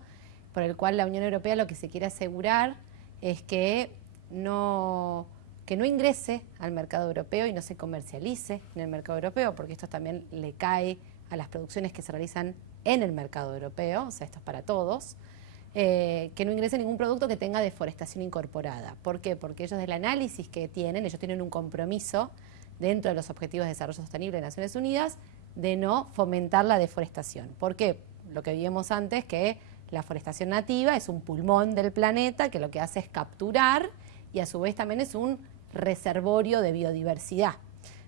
por el cual la Unión Europea lo que se quiere asegurar es que no que no ingrese al mercado europeo y no se comercialice en el mercado europeo, porque esto también le cae a las producciones que se realizan en el mercado europeo, o sea, esto es para todos, que no ingrese ningún producto que tenga deforestación incorporada. ¿Por qué? Porque ellos, del análisis que tienen, ellos tienen un compromiso dentro de los Objetivos de Desarrollo Sostenible de Naciones Unidas de no fomentar la deforestación. ¿Por qué? Lo que vimos antes, que la forestación nativa es un pulmón del planeta que lo que hace es capturar y a su vez también es un reservorio de biodiversidad.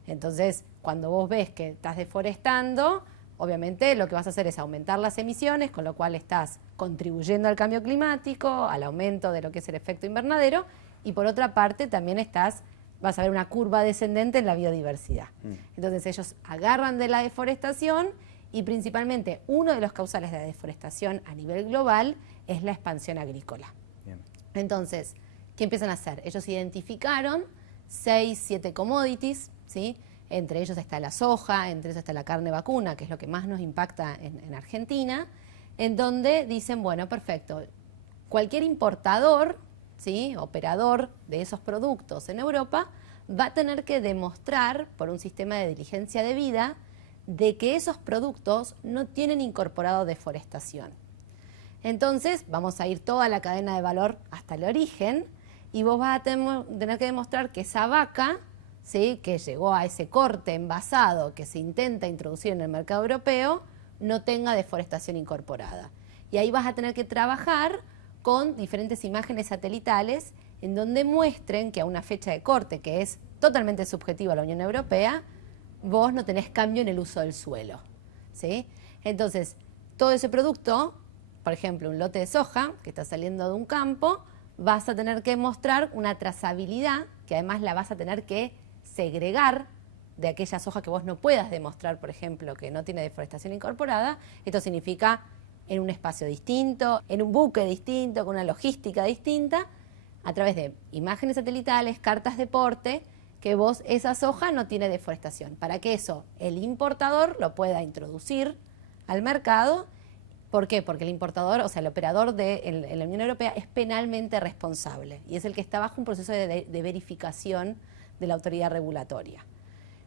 Entonces, cuando vos ves que estás deforestando, obviamente lo que vas a hacer es aumentar las emisiones, con lo cual estás contribuyendo al cambio climático, al aumento de lo que es el efecto invernadero, y por otra parte también vas a ver una curva descendente en la biodiversidad. Entonces ellos agarran de la deforestación y principalmente uno de los causales de la deforestación a nivel global es la expansión agrícola. Bien. Entonces, ¿qué empiezan a hacer? Ellos identificaron 6, 7 commodities, ¿sí? Entre ellos está la soja, entre ellos está la carne vacuna, que es lo que más nos impacta en Argentina, en donde dicen, bueno, perfecto, cualquier importador, ¿sí?, operador de esos productos en Europa va a tener que demostrar por un sistema de diligencia debida de que esos productos no tienen incorporado deforestación. Entonces vamos a ir toda la cadena de valor hasta el origen y vos vas a tener que demostrar que esa vaca, ¿sí?, que llegó a ese corte envasado que se intenta introducir en el mercado europeo, no tenga deforestación incorporada. Y ahí vas a tener que trabajar con diferentes imágenes satelitales en donde muestren que a una fecha de corte, que es totalmente subjetiva a la Unión Europea, vos no tenés cambio en el uso del suelo, ¿sí? Entonces, todo ese producto, por ejemplo, un lote de soja que está saliendo de un campo, vas a tener que mostrar una trazabilidad, que además la vas a tener que segregar de aquella soja que vos no puedas demostrar, por ejemplo, que no tiene deforestación incorporada. Esto significa en un espacio distinto, en un buque distinto, con una logística distinta, a través de imágenes satelitales, cartas de porte, que vos esa soja no tiene deforestación. Para que eso el importador lo pueda introducir al mercado. ¿Por qué? Porque el importador, o sea, el operador en la Unión Europea es penalmente responsable y es el que está bajo un proceso de verificación de la autoridad regulatoria.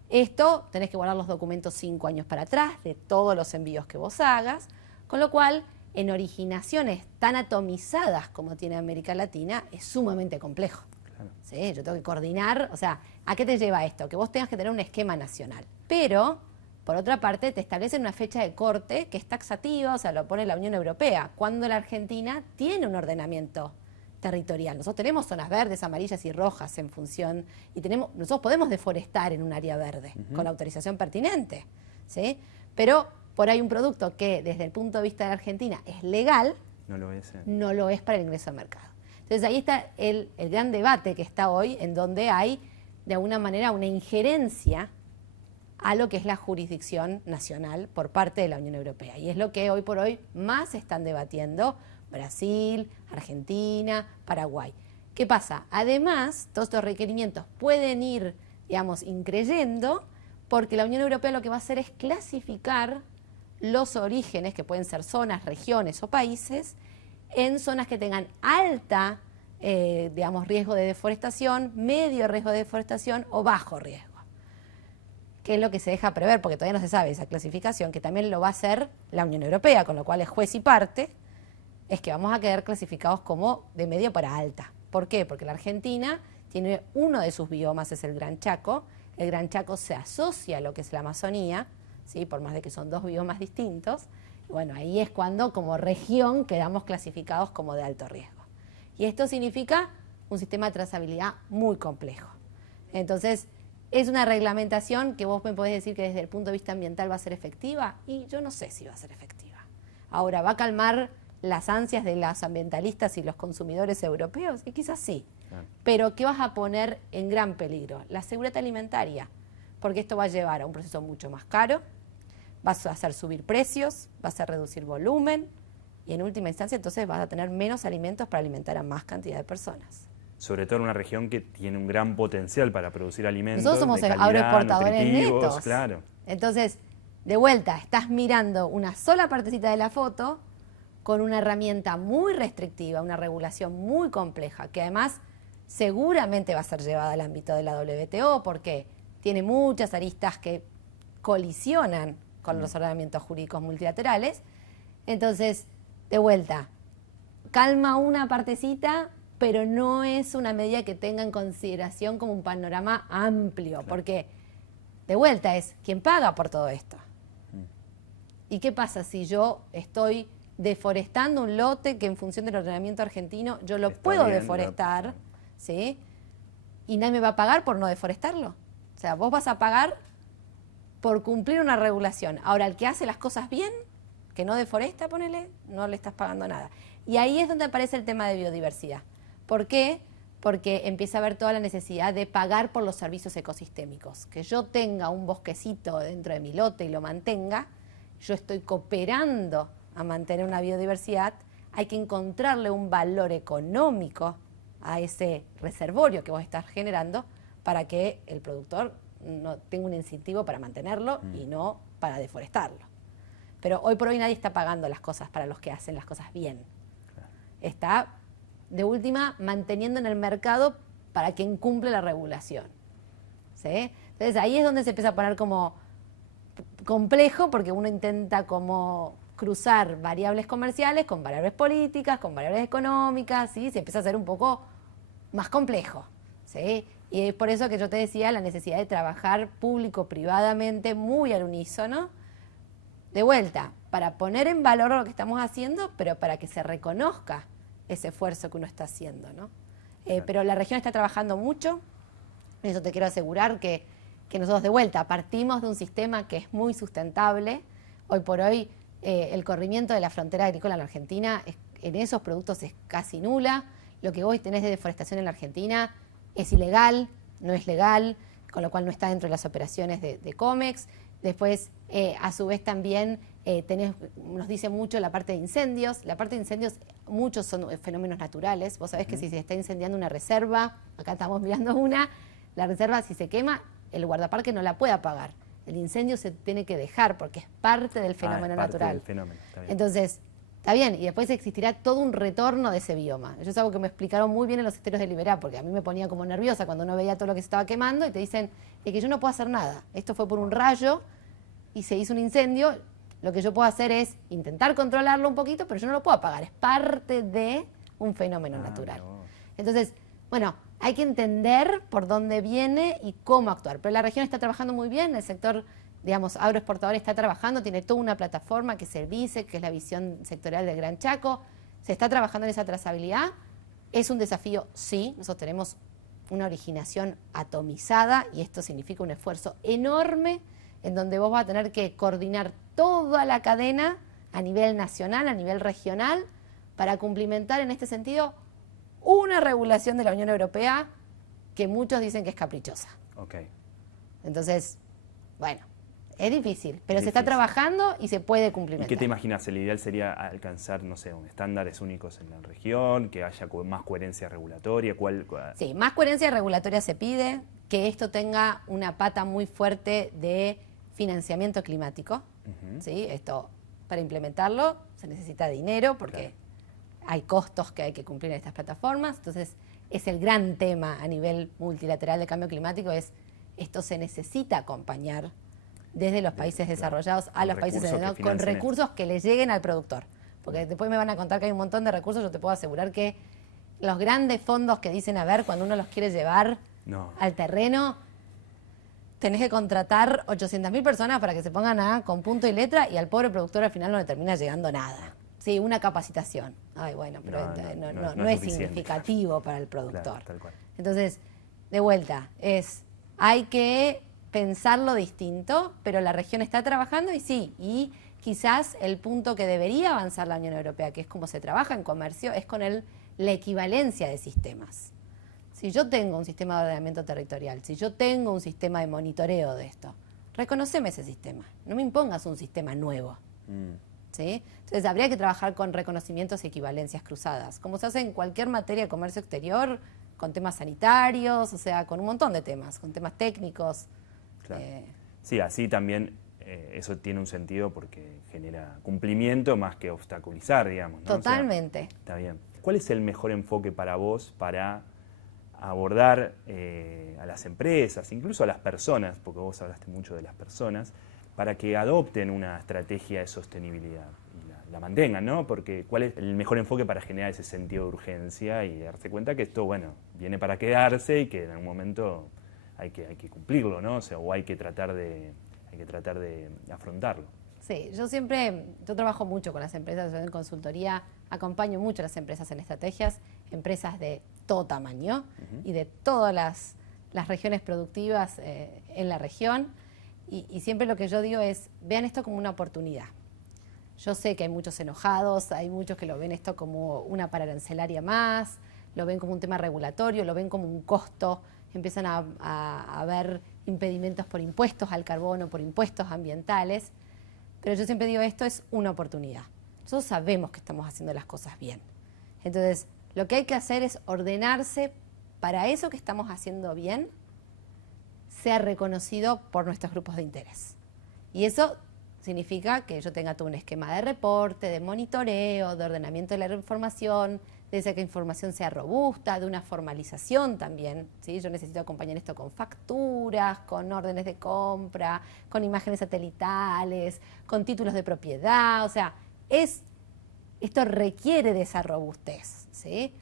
Esto tenés que guardar los documentos 5 años para atrás de todos los envíos que vos hagas, con lo cual en originaciones tan atomizadas como tiene América Latina es sumamente complejo. Claro. ¿Sí? Yo tengo que coordinar, o sea, ¿a qué te lleva esto? Que vos tengas que tener un esquema nacional. Pero, por otra parte, te establecen una fecha de corte que es taxativa, o sea, lo pone la Unión Europea, cuando la Argentina tiene un ordenamiento territorial. Nosotros tenemos zonas verdes, amarillas y rojas en función, y nosotros podemos deforestar en un área verde con la autorización pertinente, ¿sí? Pero por ahí un producto que desde el punto de vista de la Argentina es legal, no lo es para el ingreso al mercado. Entonces ahí está el gran debate que está hoy, en donde hay de alguna manera una injerencia a lo que es la jurisdicción nacional por parte de la Unión Europea. Y es lo que hoy por hoy más están debatiendo Brasil, Argentina, Paraguay. ¿Qué pasa? Además, todos estos requerimientos pueden ir, digamos, increyendo, porque la Unión Europea lo que va a hacer es clasificar los orígenes, que pueden ser zonas, regiones o países, en zonas que tengan alta, digamos, riesgo de deforestación, medio riesgo de deforestación o bajo riesgo. ¿Qué es lo que se deja prever? Porque todavía no se sabe esa clasificación, que también lo va a hacer la Unión Europea, con lo cual es juez y parte, es que vamos a quedar clasificados como de medio para alta. ¿Por qué? Porque la Argentina tiene uno de sus biomas, es el Gran Chaco. El Gran Chaco se asocia a lo que es la Amazonía, ¿sí?, por más de que son dos biomas distintos. Bueno, ahí es cuando como región quedamos clasificados como de alto riesgo. Y esto significa un sistema de trazabilidad muy complejo. Entonces, es una reglamentación que vos me podés decir que desde el punto de vista ambiental va a ser efectiva, y yo no sé si va a ser efectiva. Ahora, ¿va a calmar las ansias de los ambientalistas y los consumidores europeos? Y quizás sí. Pero ¿qué vas a poner en gran peligro? La seguridad alimentaria, porque esto va a llevar a un proceso mucho más caro, vas a hacer subir precios, vas a reducir volumen y en última instancia entonces vas a tener menos alimentos para alimentar a más cantidad de personas. Sobre todo en una región que tiene un gran potencial para producir alimentos. Nosotros somos de calidad, agroexportadores netos. Claro. Entonces, de vuelta, estás mirando una sola partecita de la foto con una herramienta muy restrictiva, una regulación muy compleja, que además seguramente va a ser llevada al ámbito de la WTO porque tiene muchas aristas que colisionan con los ordenamientos jurídicos multilaterales. Entonces, de vuelta, calma una partecita, pero no es una medida que tenga en consideración como un panorama amplio, porque de vuelta es quién paga por todo esto. ¿Y qué pasa si yo estoy deforestando un lote que en función del ordenamiento argentino yo lo puedo deforestar, ¿sí? Y nadie me va a pagar por no deforestarlo? O sea, vos vas a pagar por cumplir una regulación. Ahora, el que hace las cosas bien, que no deforesta, ponele, no le estás pagando nada. Y ahí es donde aparece el tema de biodiversidad. ¿Por qué? Porque empieza a haber toda la necesidad de pagar por los servicios ecosistémicos. Que yo tenga un bosquecito dentro de mi lote y lo mantenga, yo estoy cooperando a mantener una biodiversidad, hay que encontrarle un valor económico a ese reservorio que vos estás generando para que el productor no tenga un incentivo para mantenerlo y no para deforestarlo. Pero hoy por hoy nadie está pagando las cosas para los que hacen las cosas bien. Está, de última, manteniendo en el mercado para quien cumple la regulación. ¿Sí? Entonces ahí es donde se empieza a poner como complejo, porque uno intenta como cruzar variables comerciales con variables políticas, con variables económicas, ¿sí? Se empieza a hacer un poco más complejo, ¿sí? Y es por eso que yo te decía la necesidad de trabajar público-privadamente muy al unísono, de vuelta, para poner en valor lo que estamos haciendo, pero para que se reconozca ese esfuerzo que uno está haciendo, ¿no? Pero la región está trabajando mucho, eso te quiero asegurar que nosotros de vuelta partimos de un sistema que es muy sustentable. Hoy por hoy el corrimiento de la frontera agrícola en la Argentina en esos productos es casi nula. Lo que hoy tenés de deforestación en la Argentina es ilegal, no es legal, con lo cual no está dentro de las operaciones de COMEX. Después, a su vez también nos dice mucho la parte de incendios. La parte de incendios, muchos son fenómenos naturales. Vos sabés que si se está incendiando una reserva, acá estamos mirando una, la reserva si se quema, el guardaparque no la puede apagar. El incendio se tiene que dejar porque es parte del fenómeno natural. Del fenómeno, está bien. Entonces, está bien, y después existirá todo un retorno de ese bioma. Eso es algo que me explicaron muy bien en los esteros de Liberá, porque a mí me ponía como nerviosa cuando uno veía todo lo que se estaba quemando y te dicen que yo no puedo hacer nada. Esto fue por un rayo y se hizo un incendio. Lo que yo puedo hacer es intentar controlarlo un poquito, pero yo no lo puedo apagar. Es parte de un fenómeno natural. No. Entonces, bueno, hay que entender por dónde viene y cómo actuar. Pero la región está trabajando muy bien, el sector, digamos, agroexportador está trabajando, tiene toda una plataforma que es el VICE, que es la visión sectorial del Gran Chaco. Se está trabajando en esa trazabilidad. Es un desafío, sí. Nosotros tenemos una originación atomizada y esto significa un esfuerzo enorme en donde vos vas a tener que coordinar toda la cadena a nivel nacional, a nivel regional, para cumplimentar en este sentido una regulación de la Unión Europea que muchos dicen que es caprichosa. Okay. Entonces, bueno, es difícil, pero se está trabajando y se puede cumplimentar. ¿Y qué te imaginas? ¿El ideal sería alcanzar, no sé, estándares únicos en la región, que haya más coherencia regulatoria? Sí, más coherencia regulatoria se pide, que esto tenga una pata muy fuerte de financiamiento climático. ¿Sí? Esto, para implementarlo, se necesita dinero porque hay costos que hay que cumplir en estas plataformas. Entonces, es el gran tema a nivel multilateral de cambio climático, esto se necesita acompañar desde los países desarrollados a los países emergentes con recursos que le lleguen al productor. Porque después me van a contar que hay un montón de recursos, yo te puedo asegurar que los grandes fondos que dicen, a ver, cuando uno los quiere llevar al terreno, tenés que contratar 800.000 personas para que se pongan con punto y letra y al pobre productor al final no le termina llegando nada. Sí, una capacitación. Ay, bueno, pero no es significativo para el productor. Claro, tal cual. Entonces, de vuelta, hay que pensarlo distinto, pero la región está trabajando y sí, y quizás el punto que debería avanzar la Unión Europea, que es como se trabaja en comercio, es con la equivalencia de sistemas. Si yo tengo un sistema de ordenamiento territorial, si yo tengo un sistema de monitoreo de esto, reconoceme ese sistema, no me impongas un sistema nuevo. ¿Sí? Entonces habría que trabajar con reconocimientos y equivalencias cruzadas, como se hace en cualquier materia de comercio exterior, con temas sanitarios, o sea, con un montón de temas, con temas técnicos. Claro. Sí, así también eso tiene un sentido porque genera cumplimiento más que obstaculizar, digamos, ¿no? Totalmente. O sea, está bien. ¿Cuál es el mejor enfoque para vos para abordar a las empresas, incluso a las personas, porque vos hablaste mucho de las personas, para que adopten una estrategia de sostenibilidad y la mantengan, ¿no? Porque ¿cuál es el mejor enfoque para generar ese sentido de urgencia y darse cuenta que esto, bueno, viene para quedarse y que en algún momento hay que cumplirlo, ¿no? O sea, o hay que tratar de afrontarlo. Sí, yo trabajo mucho con las empresas, yo en consultoría acompaño mucho a las empresas en estrategias, empresas de todo tamaño y de todas las regiones productivas en la región. Y siempre lo que yo digo es, vean esto como una oportunidad. Yo sé que hay muchos enojados, hay muchos que lo ven esto como una pararancelaria más, lo ven como un tema regulatorio, lo ven como un costo, empiezan a ver impedimentos por impuestos al carbono, por impuestos ambientales. Pero yo siempre digo, esto es una oportunidad. Nosotros sabemos que estamos haciendo las cosas bien. Entonces, lo que hay que hacer es ordenarse para eso que estamos haciendo bien sea reconocido por nuestros grupos de interés. Y eso significa que yo tenga todo un esquema de reporte, de monitoreo, de ordenamiento de la información, de que la información sea robusta, de una formalización también, ¿sí? Yo necesito acompañar esto con facturas, con órdenes de compra, con imágenes satelitales, con títulos de propiedad, o sea, esto requiere de esa robustez, ¿sí?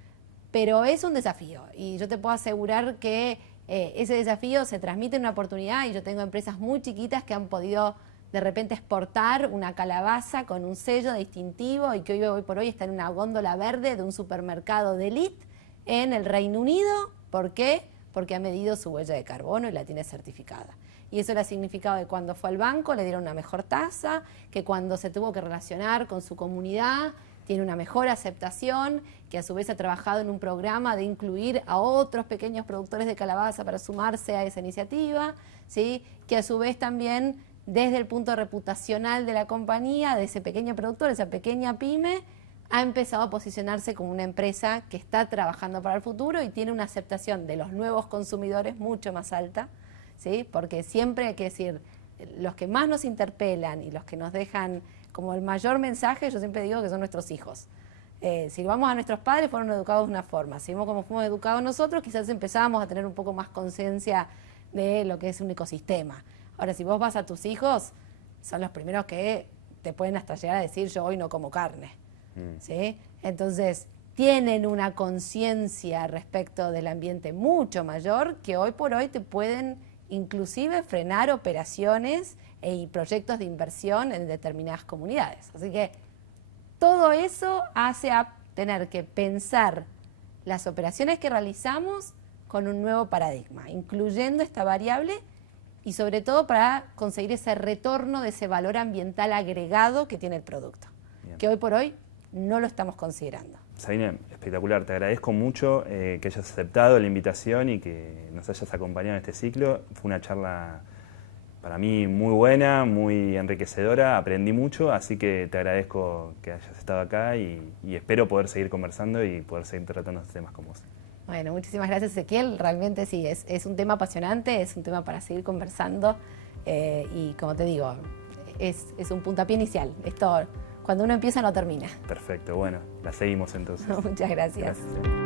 Pero es un desafío y yo te puedo asegurar que ese desafío se transmite en una oportunidad y yo tengo empresas muy chiquitas que han podido de repente exportar una calabaza con un sello distintivo y que hoy por hoy está en una góndola verde de un supermercado de élite en el Reino Unido. ¿Por qué? Porque ha medido su huella de carbono y la tiene certificada. Y eso le ha significado que cuando fue al banco le dieron una mejor tasa, que cuando se tuvo que relacionar con su comunidad tiene una mejor aceptación, que a su vez ha trabajado en un programa de incluir a otros pequeños productores de calabaza para sumarse a esa iniciativa, ¿sí? Que a su vez también desde el punto reputacional de la compañía, de ese pequeño productor, esa pequeña pyme, ha empezado a posicionarse como una empresa que está trabajando para el futuro y tiene una aceptación de los nuevos consumidores mucho más alta, ¿sí? Porque siempre hay que decir, los que más nos interpelan y los que nos dejan como el mayor mensaje, yo siempre digo que son nuestros hijos. Si vamos a nuestros padres, fueron educados de una forma. Si vemos cómo fuimos educados nosotros, quizás empezamos a tener un poco más conciencia de lo que es un ecosistema. Ahora, si vos vas a tus hijos, son los primeros que te pueden hasta llegar a decir, yo hoy no como carne. ¿Sí? Entonces, tienen una conciencia respecto del ambiente mucho mayor que hoy por hoy te pueden inclusive frenar operaciones y proyectos de inversión en determinadas comunidades. Así que todo eso hace a tener que pensar las operaciones que realizamos con un nuevo paradigma, incluyendo esta variable y sobre todo para conseguir ese retorno de ese valor ambiental agregado que tiene el producto, que hoy por hoy no lo estamos considerando. Sabine, espectacular, te agradezco mucho que hayas aceptado la invitación y que nos hayas acompañado en este ciclo. Fue una charla para mí muy buena, muy enriquecedora, aprendí mucho, así que te agradezco que hayas estado acá y espero poder seguir conversando y poder seguir tratando estos temas con vos. Bueno, muchísimas gracias, Ezequiel. Realmente sí, es un tema apasionante, es un tema para seguir conversando y como te digo, es un puntapié inicial. Esto, cuando uno empieza, no termina. Perfecto, bueno, la seguimos entonces. Muchas gracias. Gracias.